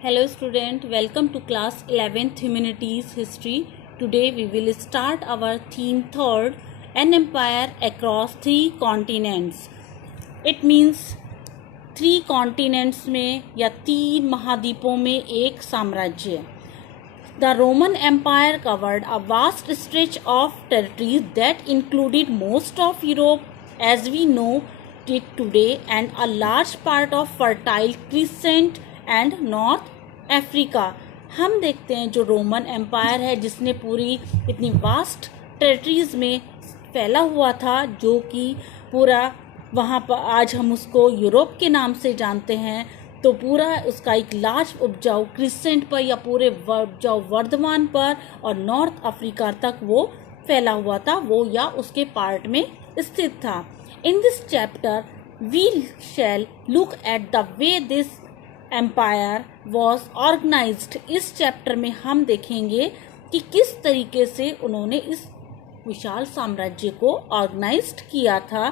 Hello student, welcome to class 11th Humanities History. Today we will start our theme third, an empire across three continents. It means three continents में या तीन महाद्वीपों में एक साम्राज्य. The Roman Empire covered a vast stretch of territories that included most of Europe as we know it today and a large part of fertile Crescent and north Africa. हम देखते हैं जो रोमन एम्पायर है जिसने पूरी इतनी vast territories में फैला हुआ था, जो कि पूरा वहाँ पर आज हम उसको यूरोप के नाम से जानते हैं. तो पूरा उसका एक लार्ज उपजाऊ क्रिसेंट पर या पूरे उपजाऊ वर्धमान पर और नॉर्थ अफ्रीका तक वो फैला हुआ था, वो या उसके पार्ट में स्थित था. In this chapter we shall look at the way this empire was organised. इस चैप्टर में हम देखेंगे कि किस तरीके से उन्होंने इस विशाल साम्राज्य को ऑर्गेनाइज्ड किया था.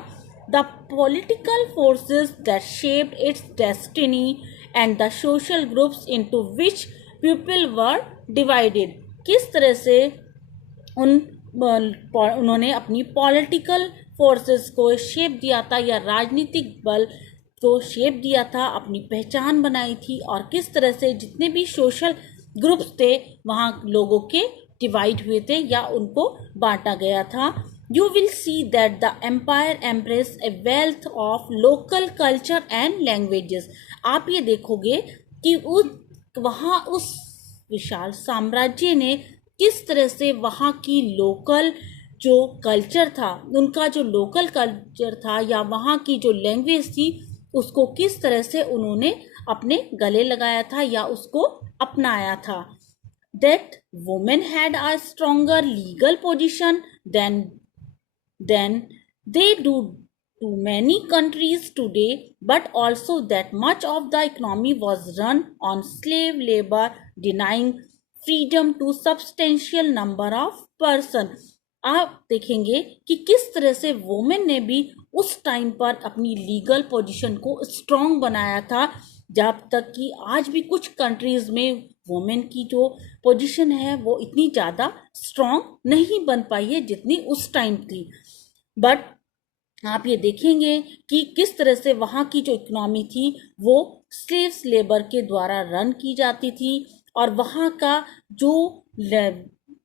The political forces that shaped it's destiny and the social groups into which people were divided. किस तरह से उन्होंने अपनी पॉलिटिकल फोर्सेस को शेप दिया था या राजनीतिक बल को शेप दिया था, अपनी पहचान बनाई थी, और किस तरह से जितने भी सोशल ग्रुप्स थे वहाँ लोगों के डिवाइड हुए थे या उनको बांटा गया था. You will see that the empire embrace a wealth of local culture and languages. आप ये देखोगे कि वहाँ उस विशाल साम्राज्य ने किस तरह से वहाँ की लोकल जो कल्चर था, उनका जो लोकल कल्चर था या वहाँ की जो लैंग्वेज थी, उसको किस तरह से उन्होंने अपने गले लगाया था या उसको अपनाया था. That women had a stronger legal position than they do to many countries today, but also that much of the economy was run on slave labor, denying freedom to substantial number of persons. आप देखेंगे कि किस तरह से women ने भी उस time पर अपनी लीगल पोजीशन को स्ट्रॉन्ग बनाया था, जब तक कि आज भी कुछ कंट्रीज में वोमेन की जो पोजीशन है वो इतनी ज़्यादा स्ट्रॉन्ग नहीं बन पाई है जितनी उस टाइम थी. बट आप ये देखेंगे कि किस तरह से वहाँ की जो इकोनॉमी थी वो स्लेव्स लेबर के द्वारा रन की जाती थी, और वहाँ का जो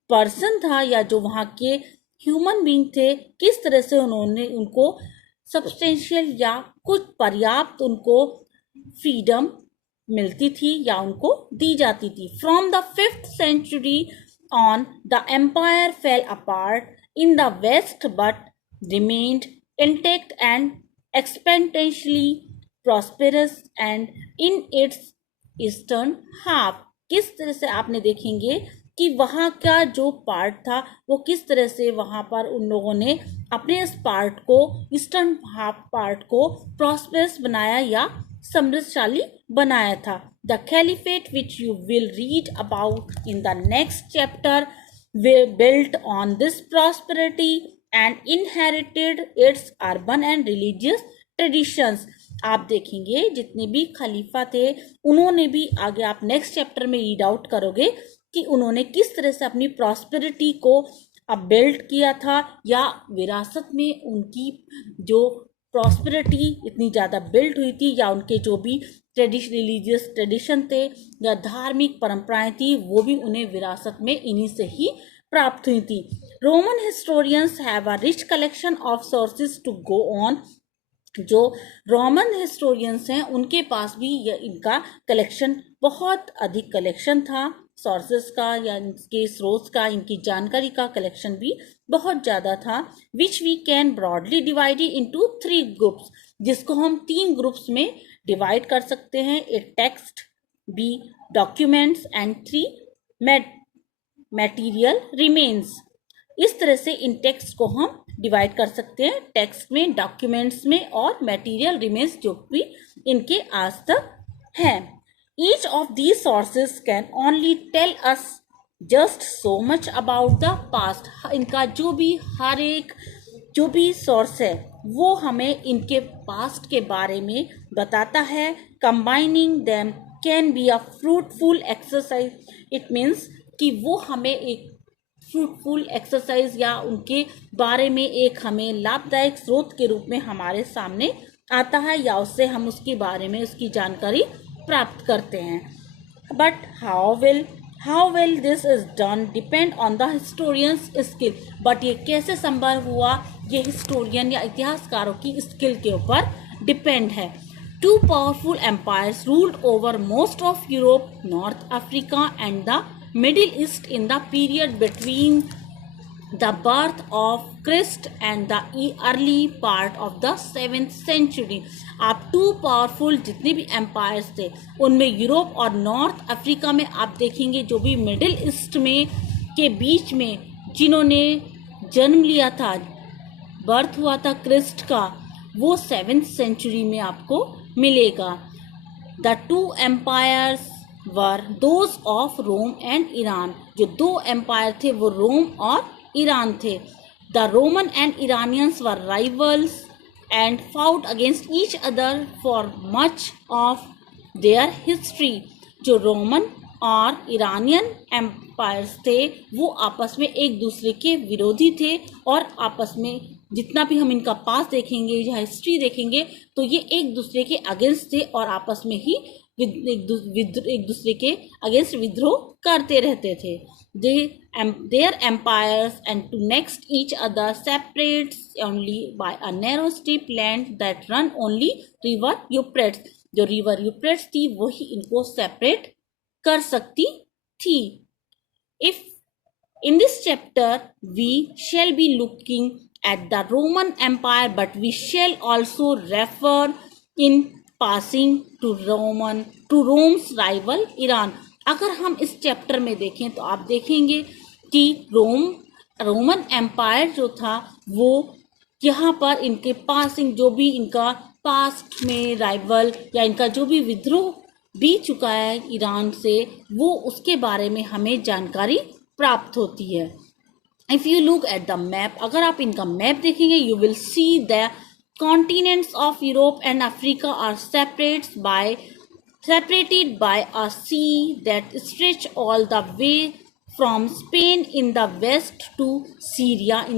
पर्सन था या जो वहाँ के ह्यूमन बीइंग थे, किस तरह से उन्होंने उनको सब्सटेंशियल या कुछ पर्याप्त उनको फ्रीडम मिलती थी या उनको दी जाती थी. From the 5th century on, the empire fell apart in the west but remained intact and exponentially prosperous and in its eastern half. किस तरह से आपने देखेंगे कि वहाँ का जो पार्ट था वो किस तरह से वहाँ पर उन लोगों ने अपने इस पार्ट को, ईस्टर्न हाफ पार्ट को प्रॉस्पेरस बनाया या समृद्धशाली बनाया था. The caliphate which you will read about in the next chapter built on this prosperity and inherited its urban and religious traditions. आप देखेंगे जितने भी खलीफा थे उन्होंने भी, आगे आप नेक्स्ट चैप्टर में रीड आउट करोगे कि उन्होंने किस तरह से अपनी प्रॉस्पेरिटी को अब बिल्ड किया था या विरासत में उनकी जो प्रॉस्पेरिटी इतनी ज़्यादा बिल्ड हुई थी या उनके जो भी रिलीजियस ट्रेडिशन थे या धार्मिक परंपराएं थी वो भी उन्हें विरासत में इन्हीं से ही प्राप्त हुई थी. Roman historians have a rich collection of sources to go on. जो रोमन हिस्टोरियंस हैं उनके पास भी इनका कलेक्शन, बहुत अधिक कलेक्शन था सोर्सेस का या इनके स्रोत का, इनकी जानकारी का कलेक्शन भी बहुत ज़्यादा था. Which we can broadly divide into 3 groups, जिसको हम 3 ग्रुप्स में डिवाइड कर सकते हैं. A text, B documents and 3 material remains. इस तरह से इन टेक्स्ट को हम डिवाइड कर सकते हैं, टेक्स्ट में, डॉक्यूमेंट्स में और मटेरियल रिमेन्स जो भी इनके आज तक हैं. Each of these sources can only tell us just so much about the past. इनका जो भी हर एक जो भी सोर्स है वो हमें इनके पास्ट के बारे में बताता है. Combining them can be a fruitful exercise. It means कि वो हमें एक फ्रूटफुल एक्सरसाइज या उनके बारे में एक हमें लाभदायक स्रोत के रूप में हमारे सामने आता है, या उससे हम उसके बारे में उसकी जानकारी प्राप्त करते हैं। But how well this is done depend on the historians skill. But ये कैसे संभव हुआ, ये हिस्टोरियन या इतिहासकारों की स्किल के ऊपर डिपेंड है। Two powerful empires ruled over most of Europe, North Africa, and the Middle East in the period between the birth of Christ and the early part of the 7th century। आप to powerful जितने भी empires थे उनमें Europe और north Africa में आप देखेंगे जो भी मिडिल ईस्ट में के बीच में जिन्होंने जन्म लिया था, बर्थ हुआ था क्रिस्ट का, वो 7th सेंचुरी में आपको मिलेगा। The two empires were those of Rome and Iran. जो दो एम्पायर थे वो रोम और ईरान थे। The Roman and Iranians were rivals and fought against each other for much of their history. जो रोमन और ईरानियन एम्पायर्स थे वो आपस में एक दूसरे के विरोधी थे, और आपस में जितना भी हम इनका पास देखेंगे या हिस्ट्री देखेंगे तो ये एक दूसरे के अगेंस्ट थे और आपस में ही एक दूसरे के अगेंस्ट विद्रोह करते रहते थे। Their empires and to next each other separates only by a narrow strip land that run only river Euphrates. जो रिवर यूफ्रेट्स थी वही इनको सेपरेट कर सकती थी। If in this chapter we shall be looking at the Roman Empire, but we shall also refer in passing to Rome's rival Iran। अगर हम इस चैप्टर में देखें तो आप देखेंगे कि रोमन एम्पायर जो था वो यहाँ पर इनके पासिंग, जो भी इनका पास्ट में राइवल या इनका जो भी विद्रोह भी चुका है ईरान से, वो उसके बारे में हमें जानकारी प्राप्त होती है। If you look at the map, अगर आप इनका मैप देखेंगे you will see the continents of Europe and Africa are separated by a sea that stretch all the way from Spain in the west to Syria in the